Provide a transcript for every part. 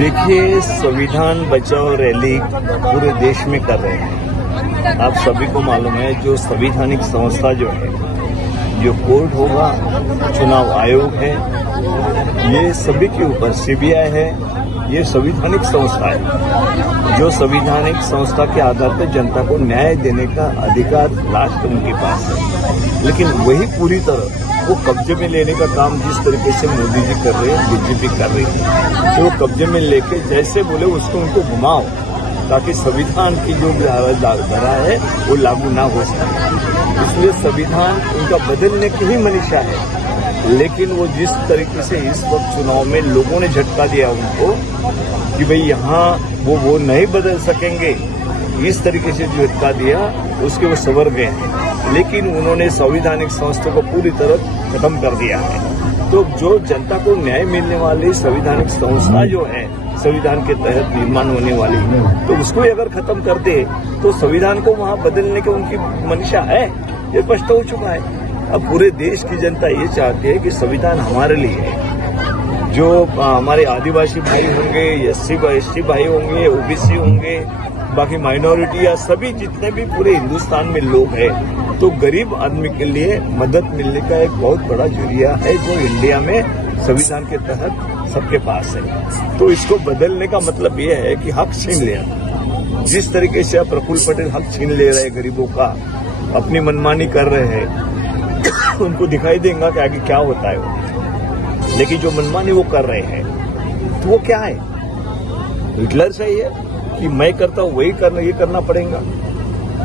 देखिए, संविधान बचाओ रैली पूरे देश में कर रहे हैं। आप सभी को मालूम है, जो संवैधानिक संस्था जो है, जो कोर्ट होगा, चुनाव आयोग है, ये सभी के ऊपर सीबीआई है, ये संवैधानिक संस्था है। जो संवैधानिक संस्था के आधार पर जनता को न्याय देने का अधिकार लास्ट उनके पास है, लेकिन वही पूरी तरह वो कब्जे में लेने का काम जिस तरीके से मोदी जी कर रहे हैं, बीजेपी कर रही है, तो वो कब्जे में लेके जैसे बोले उसको उनको घुमाओ, ताकि संविधान की जो धारा है वो लागू ना हो सके। इसलिए संविधान उनका बदलने की ही मनीषा है, लेकिन वो जिस तरीके से इस वक्त चुनाव में लोगों ने झटका दिया उनको कि भाई यहाँ वो नहीं बदल सकेंगे, इस तरीके से जो झटका दिया उसके वो सवर गए हैं। लेकिन उन्होंने संवैधानिक संस्था को पूरी तरह खत्म कर दिया है। तो जो जनता को न्याय मिलने वाली संवैधानिक संस्था जो है, संविधान के तहत निर्माण होने वाली, तो उसको अगर खत्म कर दे तो संविधान को वहां बदलने की उनकी मंशा है, ये स्पष्ट हो चुका है। अब पूरे देश की जनता ये चाहती है कि संविधान हमारे लिए है। जो हमारे आदिवासी भाई होंगे, एससी भाई होंगे, ओबीसी होंगे, बाकी माइनॉरिटी या सभी जितने भी पूरे हिंदुस्तान में लोग हैं, तो गरीब आदमी के लिए मदद मिलने का एक बहुत बड़ा जरिया है जो इंडिया में संविधान के तहत सबके पास है। तो इसको बदलने का मतलब ये है कि हक छीन लेना। जिस तरीके से अब प्रफुल्ल पटेल हक छीन ले रहे हैं गरीबों का, अपनी मनमानी कर रहे हैं, उनको दिखाई देगा कि आगे क्या होता है वो। लेकिन जो मनमानी वो कर रहे हैं तो वो क्या है, हिटलर सही है कि मैं करता हूं वही करना, ये करना पड़ेगा।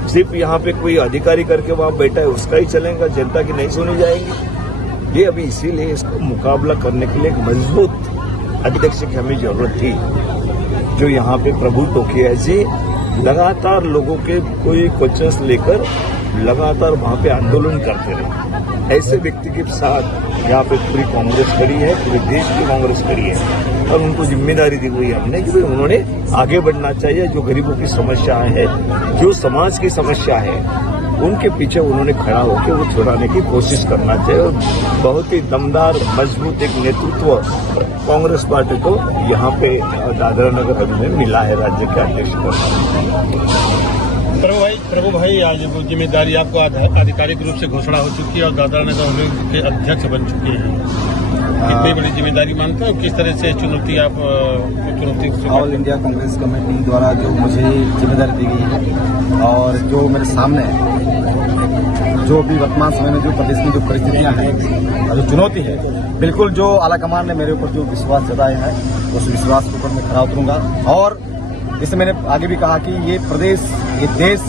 सिर्फ यहाँ पे कोई अधिकारी करके वहां बैठा है उसका ही चलेगा, जनता की नहीं सुनी जाएगी। ये अभी इसीलिए इसको मुकाबला करने के लिए एक मजबूत अध्यक्ष की हमें जरूरत थी, जो यहाँ पे प्रभु टोकिया जी लगातार लोगों के कोई क्वेश्चंस लेकर लगातार वहां पे आंदोलन करते रहे। ऐसे व्यक्ति के साथ यहाँ पे पूरी कांग्रेस खड़ी है, पूरे देश की कांग्रेस खड़ी है, और उनको जिम्मेदारी दी हुई है हमने कि उन्होंने आगे बढ़ना चाहिए। जो गरीबों की समस्या है, जो समाज की समस्या है, उनके पीछे उन्होंने खड़ा होकर वो छुड़ाने की कोशिश करना चाहिए। और बहुत ही दमदार मजबूत एक नेतृत्व कांग्रेस पार्टी को यहाँ पे दादरा नगर हवेली में मिला है राज्य के अध्यक्ष को। प्रभु भाई, आज वो जिम्मेदारी आपको आधिकारिक रूप से घोषणा हो चुकी है और दादरा नगर हवेली के अध्यक्ष बन चुके हैं। कितनी बड़ी जिम्मेदारी मानते हो, किस तरह से चुनौती ऑल इंडिया कांग्रेस कमेटी द्वारा जो मुझे जिम्मेदारी दी गई है, और जो मेरे सामने जो भी वर्तमान समय में जो प्रदेश की जो परिस्थितियां हैं और जो चुनौती है, बिल्कुल जो आलाकमान ने मेरे ऊपर जो विश्वास जताया है, उस विश्वास के ऊपर मैं खरा उतरूंगा। और इससे मैंने आगे भी कहा कि ये प्रदेश, ये देश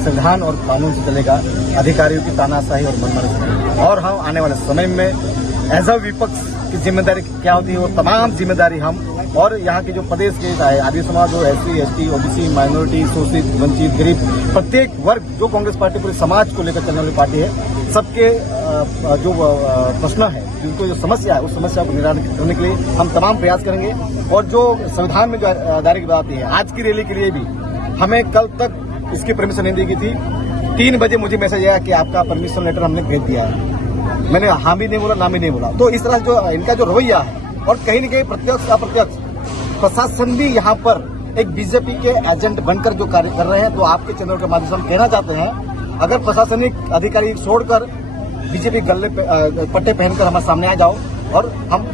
संविधान और कानून से चलेगा, अधिकारियों की तानाशाही और मनमानी से चलेगा। और हम आने वाले समय में एज अ विपक्ष की जिम्मेदारी क्या होती है, वो तमाम जिम्मेदारी हम और यहाँ के जो प्रदेश के आदिवासी समाज हो, SC, ST, OBC, माइनॉरिटी, शोषित, वंचित, गरीब, प्रत्येक वर्ग, जो कांग्रेस पार्टी पूरे समाज को लेकर चलने वाली पार्टी है, सबके जो प्रश्न है, जिनको जो समस्या है, उस समस्या को निराकरण करने के लिए हम तमाम प्रयास करेंगे। और जो संविधान में जो दायरे की बात है, आज की रैली के लिए भी हमें कल तक इसकी परमिशन नहीं दी गई थी। 3 बजे मुझे मैसेज आया कि आपका परमिशन लेटर हमने भेज दिया है। मैंने हाँ भी नहीं बोला, ना भी नहीं बोला। तो इस तरह जो इनका जो रवैया है, और कहीं न कहीं प्रत्यक्ष अप्रत्यक्ष प्रशासन भी यहाँ पर एक बीजेपी के एजेंट बनकर जो कार्य कर रहे हैं। तो आपके चैनल के माध्यम से हम कहना चाहते हैं, अगर प्रशासनिक अधिकारी छोड़कर बीजेपी गले पट्टे पहनकर हमारे सामने आ जाओ और हम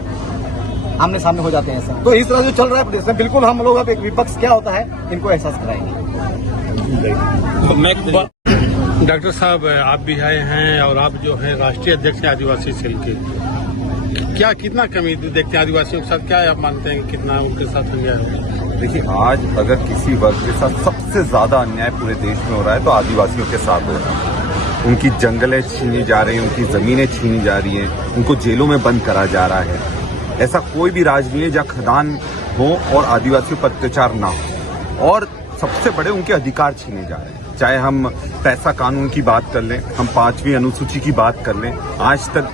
आमने सामने हो जाते हैं। ऐसा तो इस तरह जो चल रहा है प्रदेश में, बिल्कुल हम लोग अब एक विपक्ष क्या होता है इनको एहसास कराएंगे। डॉक्टर साहब, आप भी आए हैं और आप जो है राष्ट्रीय अध्यक्ष हैं आदिवासी सेल के, क्या कितना कमी देखते हैं आदिवासियों के साथ, क्या आप मानते हैं कि कितना उनके साथ अन्याय होगा? देखिए, आज अगर किसी वर्ग के साथ सबसे ज्यादा अन्याय पूरे देश में हो रहा है तो आदिवासियों के साथ हो रहा है। उनकी जंगलें छीनी जा रही हैं, उनकी जमीनें छीनी जा रही हैं, उनको जेलों में बंद करा जा रहा है। ऐसा कोई भी राज्य नहीं है जहाँ खदान हो और आदिवासियों पर अत्याचार ना हो। और सबसे बड़े उनके अधिकार छीने जा रहे हैं। चाहे हम पैसा कानून की बात कर लें, हम 5वीं अनुसूची की बात कर लें, आज तक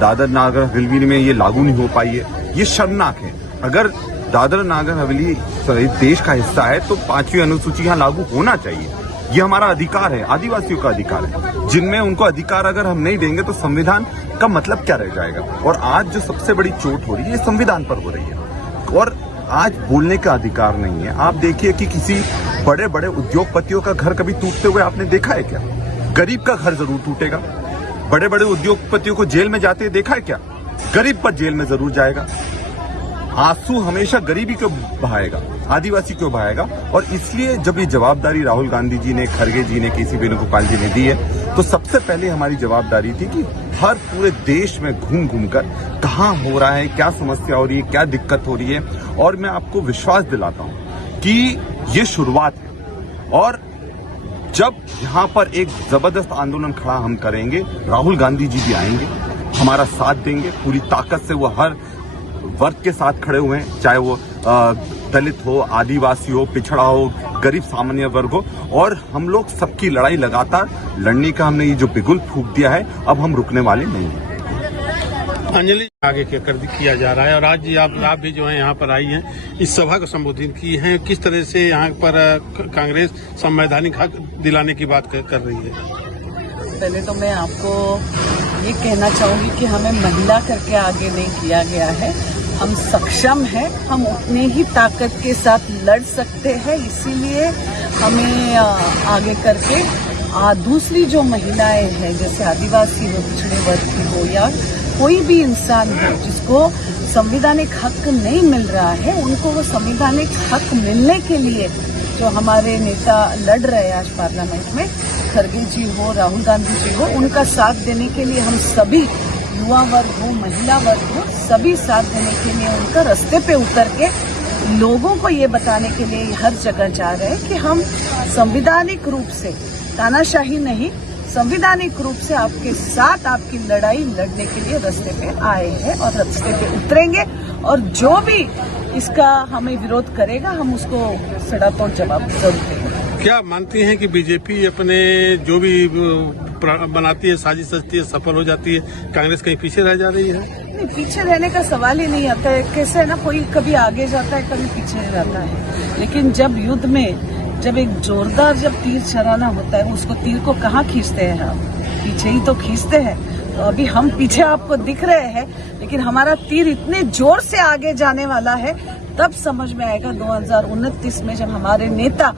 दादर नागर हवेली में ये लागू नहीं हो पाई है। ये शर्मनाक है। अगर दादर नागर हवेली देश का हिस्सा है तो 5वीं अनुसूची यहाँ लागू होना चाहिए। ये हमारा अधिकार है, आदिवासियों का अधिकार है, जिनमें उनको अधिकार अगर हम नहीं देंगे तो संविधान का मतलब क्या रह जाएगा। और आज जो सबसे बड़ी चोट हो रही है संविधान पर हो रही है। और आज बोलने का अधिकार नहीं है। आप देखिए कि किसी बड़े बड़े उद्योगपतियों का घर कभी टूटते हुए आपने देखा है क्या? गरीब का घर जरूर टूटेगा। बड़े बड़े उद्योगपतियों को जेल में जाते देखा है क्या? गरीब पर जेल में जरूर जाएगा। आंसू हमेशा गरीबी क्यों बहाएगा, आदिवासी क्यों बहाएगा? और इसलिए जब ये जवाबदारी राहुल गांधी जी ने, खड़गे जी ने, केसी वेणुगोपाल जी ने दी है, तो सबसे पहले हमारी जवाबदारी थी कि हर पूरे देश में घूम घूम कर कहाँ हो रहा है, क्या समस्या हो रही है, क्या दिक्कत हो रही है। और मैं आपको विश्वास दिलाता हूं कि ये शुरुआत है, और जब यहाँ पर एक जबरदस्त आंदोलन खड़ा हम करेंगे, राहुल गांधी जी भी आएंगे, हमारा साथ देंगे पूरी ताकत से। वो हर वर्ग के साथ खड़े हुए हैं, चाहे वो दलित हो, आदिवासी हो, पिछड़ा हो, गरीब सामान्य वर्ग हो, और हम लोग सबकी लड़ाई लगातार लड़ने का हमने ये जो बिगुल फूंक दिया है, अब हम रुकने वाले नहीं हैं। अंजलि आगे क्या कर किया जा रहा है, और आज आप भी जो है यहाँ पर आई हैं, इस सभा को संबोधित की हैं, किस तरह से यहाँ पर कांग्रेस संवैधानिक हक दिलाने की बात कर रही है? पहले तो मैं आपको ये कहना चाहूंगी कि हमें महिला करके आगे नहीं किया गया है। हम सक्षम हैं, हम उतने ही ताकत के साथ लड़ सकते हैं, इसीलिए हमें आगे करके दूसरी जो महिलाएं हैं, जैसे आदिवासी हो, पिछड़े वर्ग की हो, या कोई भी इंसान हो जिसको संवैधानिक हक नहीं मिल रहा है, उनको वो संवैधानिक हक मिलने के लिए जो हमारे नेता लड़ रहे हैं आज पार्लियामेंट में, खड़गे जी हो, राहुल गांधी जी हो, उनका साथ देने के लिए हम सभी युवा वर्ग हो, महिला वर्ग हो, सभी साथ देने के लिए उनका रास्ते पे उतर के लोगों को ये बताने के लिए हर जगह जा रहे हैं कि हम संवैधानिक रूप से, तानाशाही नहीं, संवैधानिक रूप से आपके साथ आपकी लड़ाई लड़ने के लिए रास्ते पे आए हैं और रास्ते पे उतरेंगे। और जो भी इसका हमें विरोध करेगा, हम उसको सड़ातोड़ जवाब जरूर देंगे। क्या मानती हैं कि बीजेपी अपने जो भी बनाती है, साजिश रचती है, सफल हो जाती है, कांग्रेस कहीं पीछे रह जा रही है? नहीं, पीछे रहने का सवाल ही नहीं आता है। कैसे है ना, कोई कभी आगे जाता है, कभी पीछे जाता है, लेकिन जब युद्ध में जब एक जोरदार तीर चलाना होता है, उसको तीर को कहाँ खींचते हैं हम? पीछे ही तो खींचते हैं। तो अभी हम पीछे आपको दिख रहे हैं, लेकिन हमारा तीर इतने जोर से आगे जाने वाला है, तब समझ में आएगा 2029 में, जब हमारे नेता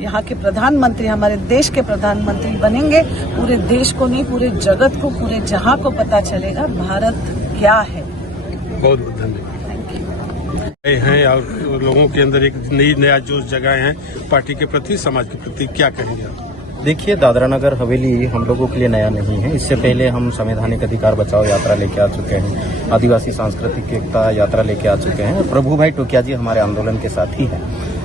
यहाँ के प्रधानमंत्री, हमारे देश के प्रधानमंत्री बनेंगे। पूरे देश को नहीं, पूरे जगत को, पूरे जहां को पता चलेगा भारत क्या है। बहुत बहुत धन्यवाद हैं, और लोगों के अंदर एक नया जोश जगाए हैं पार्टी के प्रति, समाज के प्रति, क्या कहेंगे आप? देखिए, दादरा नगर हवेली हम लोगों के लिए नया नहीं है। इससे पहले हम संवैधानिक अधिकार बचाओ यात्रा लेके आ चुके हैं, आदिवासी सांस्कृतिक एकता यात्रा लेके आ चुके हैं। प्रभु भाई टोकिया जी हमारे आंदोलन के साथी हैं,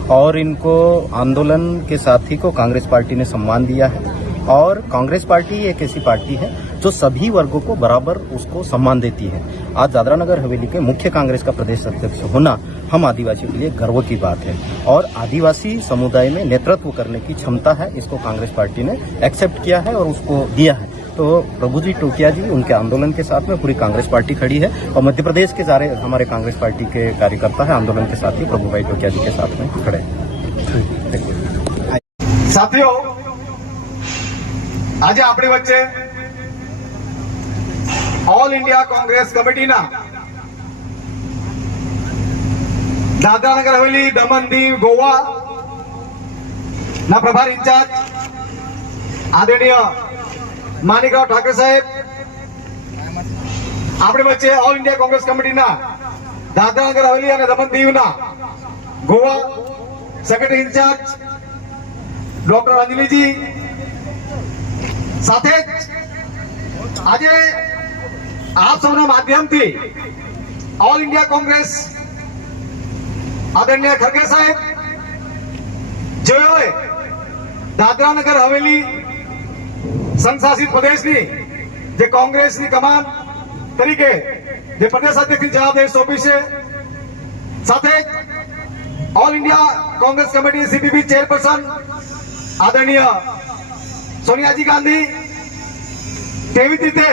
और इनको आंदोलन के साथी को कांग्रेस पार्टी ने सम्मान दिया है। और कांग्रेस पार्टी एक ऐसी पार्टी है जो सभी वर्गों को बराबर उसको सम्मान देती है। आज दादरा नगर हवेली के मुख्य कांग्रेस का प्रदेश अध्यक्ष होना हम आदिवासियों के लिए गर्व की बात है, और आदिवासी समुदाय में नेतृत्व करने की क्षमता है, इसको कांग्रेस पार्टी ने एक्सेप्ट किया है और उसको दिया है। तो प्रभु जी टोकिया जी, उनके आंदोलन के साथ में पूरी कांग्रेस पार्टी खड़ी है, और मध्य प्रदेश के सारे हमारे कांग्रेस पार्टी के कार्यकर्ता है आंदोलन के साथ ही प्रभु भाई टोकिया जी के साथ में खड़े हैं। साथियों, આજે આપણી વચ્ચે ઓલ ઇન્ડિયા કોંગ્રેસ કમિટીના દાદરા નગર હવેલી, દમણ દીવ, ગોવા ના પ્રભારી ઇન્ચાર્જ આદરણીય માણિકરાવ ઠાકરે સાહેબ, આપણી વચ્ચે ઓલ ઇન્ડિયા કોંગ્રેસ કમિટીના દાદરા નગર હવેલી અને દમણ દીવના ગોવા સેક્રેટરી ઇન્ચાર્જ ડોક્ટર અંજલિજી, સાથે આજે આપ સૌના માધ્યમથી ઓલ ઇન્ડિયા કોંગ્રેસ આદરણીય ખડગે સાહેબ, જેઓએ દાદરા નગર હવેલી સંઘશાસિત પ્રદેશની જે કોંગ્રેસની કમાન તરીકે જે પ્રદેશ અધ્યક્ષની જવાબદારી સોંપી છે, સાથે all India Congress committee CPB chairperson આદરણીય સોનિયાજી ગાંધી, તેવી જ રીતે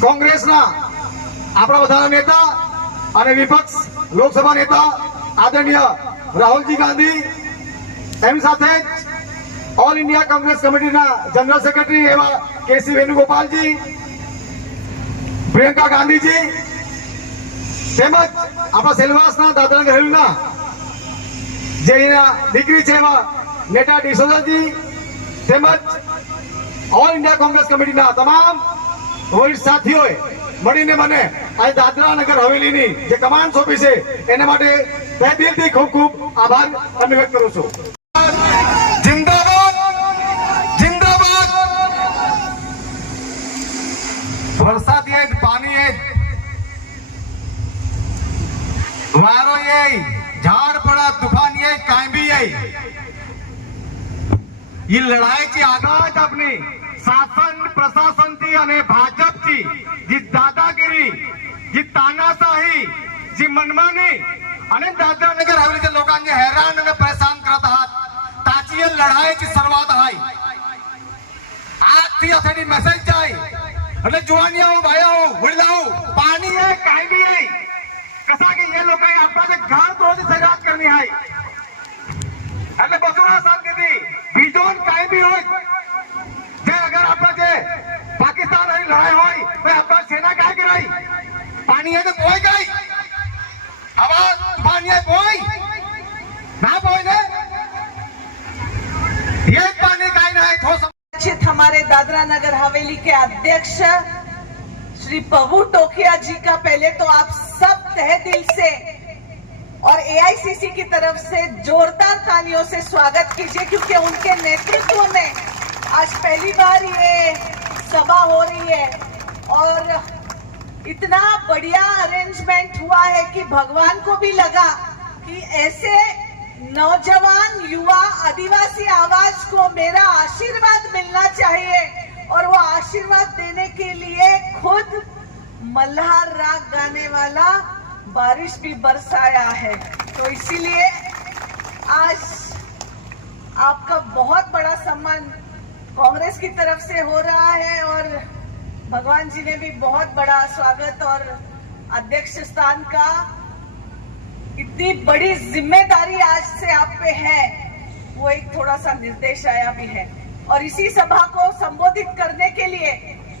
કોંગ્રેસના આપણા બધાના નેતા અને વિપક્ષ લોકસભા નેતા આદરણીય રાહુલજી ગાંધી, એમની સાથે ઓલ ઇન્ડિયા કોંગ્રેસ કમિટીના જનરલ સેક્રેટરી એવા કેસી વેણુગોપાલજી, પ્રિયંકા ગાંધીજી, તેમજ આપણા સેલવાસના દાદરાનગર હવેલીના જે એના દીકરી છે એવા નેતા ડિસોજાજી તેમજ ઓલ ઇન્ડિયા કોંગ્રેસ કમિટીના તમામ વરિષ્ઠ સાથીઓએ મળીને મને આ દાદરાનગર હવેલીની જે કમાન સોંપી છે એના માટે તહે દિલથી ખૂબ ખૂબ આભાર અભિવ્યક્ત કરું છું. જિંદાબાદ જિંદાબાદ. વરસાદ એ પાણી એ વારો એ ઝાડ પડા તूफान ये काई भी है ये लड़ाई की आगाज अपनी शासन प्रशासन थी અને ભાજપ की जी दादागिरी जी तानाशाही जी मनमानी અને દાદરાનગર હવેલીच्या लोकांनी हैरान અને परेशान करत आहात ताची ये लढाईची सुरुवात आहे. આજથી અસડી મેસેજ જાય એટલે જુવાનિયાઓ ભાઈઓ વડીલાઓ પાણી એ કાઈ भी है कसा की ये लोक आपल्याला घर तोडी सजात करणी आहे એટલે બસુરા શાંતિથી બીજોન કાઈ भी હોય જે અગર આપણે જે પાકિસ્તાન ની લડાઈ હોય તો આપણા સેના કાય કરાઈ પાણી એ તો કોઈ ગઈ આવાજ પાણી એ કોઈ ના કોઈ ને ये पानी काई ना है ठोस. हमारे दादरा नगर हवेली के अध्यक्ष श्री पवू टोकिया जी का पहले तो आप सब तहे दिल से और एआईसीसी की तरफ से जोरदार तालियों से स्वागत कीजिए क्योंकि उनके नेतृत्व में आज पहली बार ये सभा हो रही है और इतना बढ़िया अरेंजमेंट हुआ है कि भगवान को भी लगा कि ऐसे नौजवान युवा आदिवासी आवाज को मेरा आशीर्वाद मिलना चाहिए और वो आशीर्वाद देने के लिए खुद मल्हार राग गाने वाला बारिश भी बरसाया है. तो इसीलिए आज आपका बहुत बड़ा सम्मान कांग्रेस की तरफ से हो रहा है और भगवान जी ने भी बहुत बड़ा स्वागत और अध्यक्ष स्थान का इतनी बड़ी जिम्मेदारी आज से आप पे है वो एक थोड़ा सा निर्देश आया भी है. और इसी सभा को संबोधित करने के लिए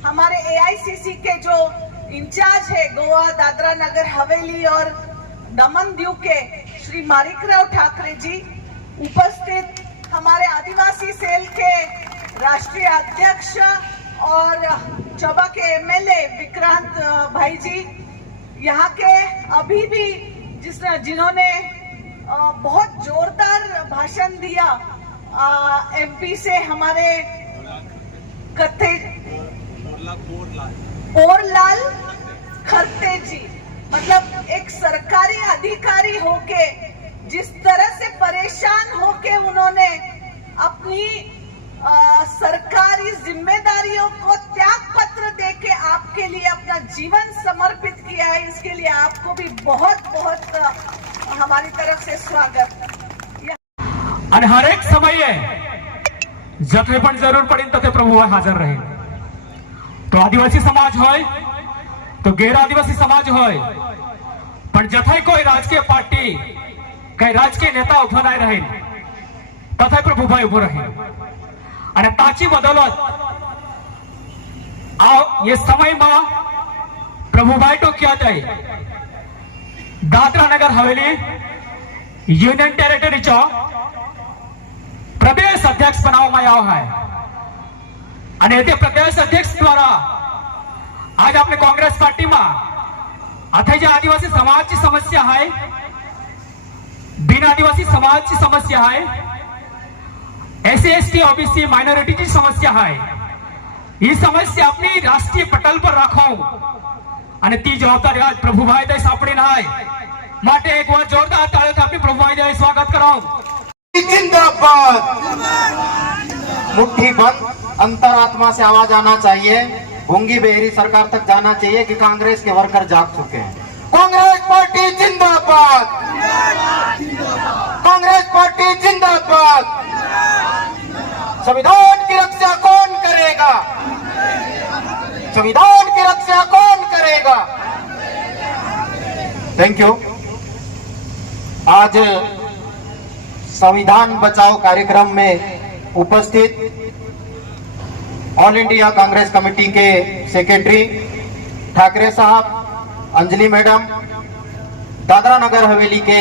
हमारे एआईसीसी के जो इंचार्ज है गोवा दादरा नगर हवेली और दमन दीव के श्री माणिकराव ठाकरे जी, उपस्थित हमारे आदिवासी सेल के राष्ट्रीय अध्यक्ष और चौबा के एमएलए विक्रांत भाई जी, यहाँ के अभी भी जिन्होंने बहुत जोरदार भाषण दिया एमपी से हमारे कत्थे पोरलाल खरते जी, मतलब एक सरकारी अधिकारी होके जिस तरह से परेशान होके उन्होंने अपनी सरकारी जिम्मेदारियों को त्याग पत्र देके आपके लिए अपना जीवन समर्पित किया है, इसके लिए आपको भी बहुत बहुत हमारी तरफ से स्वागत. અને હરેક સમયે જથે પણ જરૂર પડી તથે પ્રભુ હાજર રહે. તો આદિવાસી સમાજ હોય તો ગેર આદિવાસી સમાજ હોય પણ જથે કોઈ રાજકીય પાર્ટી કઈ રાજકીય नेता ઉભો ના રહે તથે પ્રભુભાઈ ઉભો રહે અને તાચી બદલત આ ये સમયમાં પ્રભુભાઈ ટોકિયા જાય દાદરા નગર હવેલી યુનિયન ટેરેટરીचा प्रदेश अध्यक्ष बनावવામાં આવ્યો है અને તે પ્રદેશ અધ્યક્ષ દ્વારા आज આપણે कांग्रेस पार्टी में अथे जे आदिवासी समाज की समस्या है बिन आदिवासी समाज की समस्या है एससी एसटी ओबीसी माइनॉरिटी की समस्या है ये समस्या अपनी राष्ट्रीय पटल पर रखो અને ती जवाबदारी आज प्रभुभाई दे सापड़ी ना है माटे एक बार जोरदार तालियों अपनी प्रभुभाई दे स्वागत कराओ. जिंदाबाद. मुट्ठी बंद अंतरात्मा से आवाज आना चाहिए, गूंगी बहरी सरकार तक जाना चाहिए कि कांग्रेस के वर्कर जाग चुके हैं. कांग्रेस पार्टी जिंदाबाद. कांग्रेस पार्टी जिंदाबाद. संविधान की रक्षा कौन करेगा? संविधान की रक्षा कौन करेगा? Thank you. आज संविधान बचाओ कार्यक्रम में उपस्थित ऑल इंडिया कांग्रेस कमेटी के सेक्रेटरी ठाकरे साहब, अंजलि मैडम, दादरा नगर हवेली के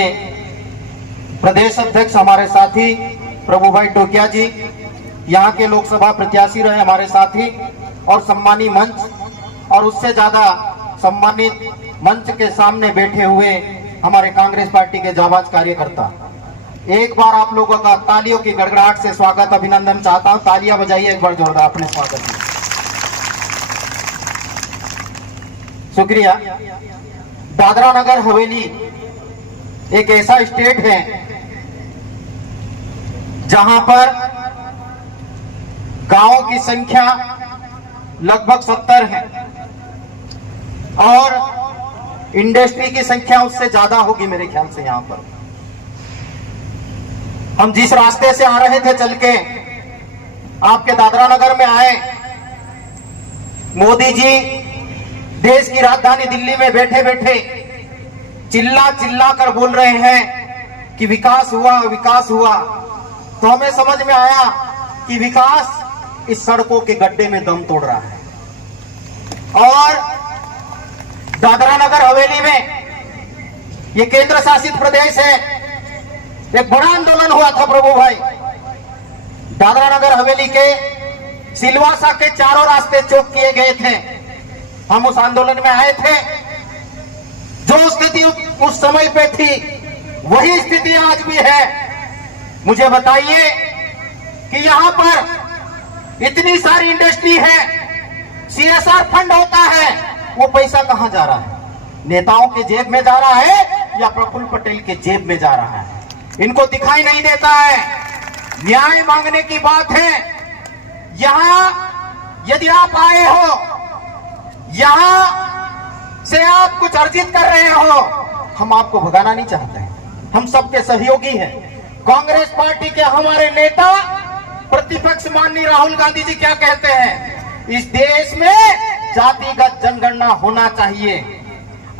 प्रदेश अध्यक्ष हमारे साथी प्रभु भाई टोकिया जी, यहाँ के लोकसभा प्रत्याशी रहे हमारे साथी, और सम्मानी मंच और उससे ज्यादा सम्मानित मंच के सामने बैठे हुए हमारे कांग्रेस पार्टी के जाबाज कार्यकर्ता, एक बार आप लोगों का तालियों की गड़गड़ाहट से स्वागत अभिनंदन चाहता हूं। तालियां बजाइए एक बार जोरदार अपने स्वागत में। शुक्रिया। दादरा नगर हवेली एक ऐसा स्टेट है जहां पर गांवों की संख्या लगभग 70 है और इंडस्ट्री की संख्या उससे ज्यादा होगी मेरे ख्याल से। यहां पर हम जिस रास्ते से आ रहे थे चल के आपके दादरा नगर में आए, मोदी जी देश की राजधानी दिल्ली में बैठे बैठे चिल्ला चिल्ला कर बोल रहे हैं कि विकास हुआ विकास हुआ, तो हमें समझ में आया कि विकास इस सड़कों के गड्ढे में दम तोड़ रहा है। और दादरा नगर हवेली में ये केंद्र शासित प्रदेश है, एक बड़ा आंदोलन हुआ था प्रभु भाई। दादरा नगर हवेली के सिलवासा के चारों रास्ते चौक किए गए थे, हम उस आंदोलन में आए थे। जो स्थिति उस समय पे थी वही स्थिति आज भी है। मुझे बताइए कि यहां पर इतनी सारी इंडस्ट्री है, CSR फंड होता है, वो पैसा कहां जा रहा है? नेताओं के जेब में जा रहा है या प्रफुल्ल पटेल के जेब में जा रहा है? इनको दिखाई नहीं देता है। न्याय मांगने की बात है। यहां यदि आप आए हो, यहां से आप कुछ अर्जित कर रहे हो, हम आपको भगाना नहीं चाहते हैं, हम सबके सहयोगी हैं। कांग्रेस पार्टी के हमारे नेता प्रतिपक्ष माननीय राहुल गांधी जी क्या कहते हैं? इस देश में जातिगत जनगणना होना चाहिए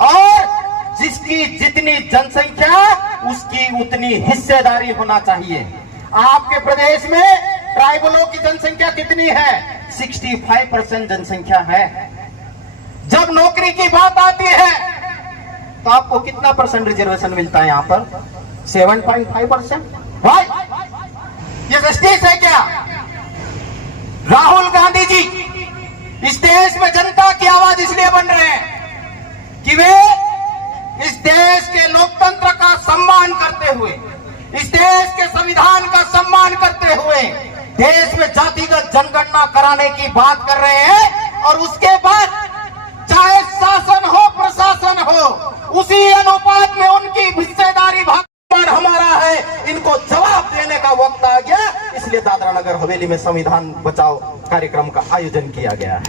और जिसकी जितनी जनसंख्या उसकी उतनी हिस्सेदारी होना चाहिए। आपके प्रदेश में ट्राइबलों की जनसंख्या कितनी है? 65% जनसंख्या है। जब नौकरी की बात आती है तो आपको कितना % रिजर्वेशन मिलता है? यहां पर 7.5%। भाई ये जस्टिस है क्या? राहुल गांधी जी इस देश में जनता की आवाज इसलिए बन रहे हैं कि वे इस देश के लोकतंत्र का सम्मान करते हुए, इस देश के संविधान का सम्मान करते हुए देश में जातिगत जनगणना कराने की बात कर रहे हैं। और उसके बाद चाहे शासन हो प्रशासन हो, उसी अनुपात में उनकी हिस्सेदारी भाग हमारा है। इनको जवाब देने का वक्त आ गया, इसलिए दादरा नगर हवेली में संविधान बचाओ कार्यक्रम का आयोजन किया गया है।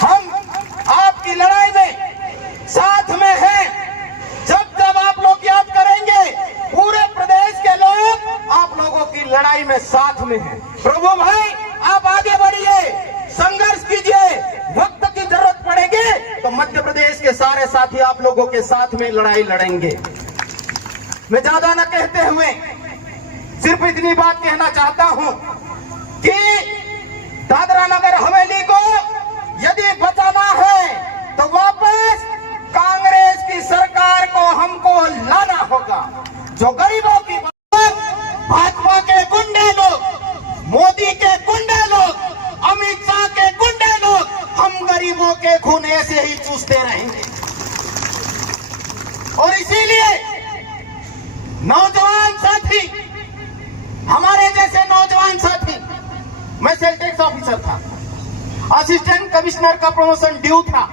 हम आपकी लड़ाई में साथ में हैं। जब जब आप लोग याद करेंगे, पूरे प्रदेश के लोग आप लोगों की लड़ाई में साथ में हैं। प्रभु भाई आप आगे बढ़िए, संघर्ष कीजिए, वक्त की जरूरत पड़ेगी तो मध्य प्रदेश के सारे साथी आप लोगों के साथ में लड़ाई लड़ेंगे। मैं ज्यादा न कहते हुए सिर्फ इतनी बात कहना चाहता हूं कि दादरा नगर हवेली को यदि बचाना है तो वापस कांग्रेस की सरकार को हमको लाना होगा। जो गरीबों की भाजपा के गुंडे लोग, मोदी के गुंडे लोग, अमित शाह के गुंडे लोग, हम गरीबों के खून ऐसे ही चूसते रहेंगे। और इसीलिए नौजवान साथी, हमारे जैसे नौजवान साथी, मैं सेल टैक्स ऑफिसर था, असिस्टेंट कमिश्नर का प्रमोशन ड्यू था।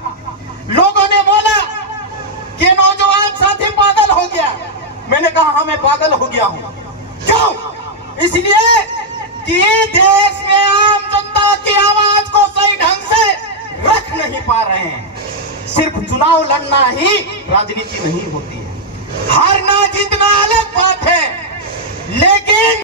लोगों ने बोला कि नौजवान साथी पागल हो गया। मैंने कहा हाँ मैं पागल हो गया हूं। क्यों? इसलिए कि देश में आम जनता की आवाज को सही ढंग से रख नहीं पा रहे हैं। सिर्फ चुनाव लड़ना ही राजनीति नहीं होती है। हारना जीतना अलग बात है, लेकिन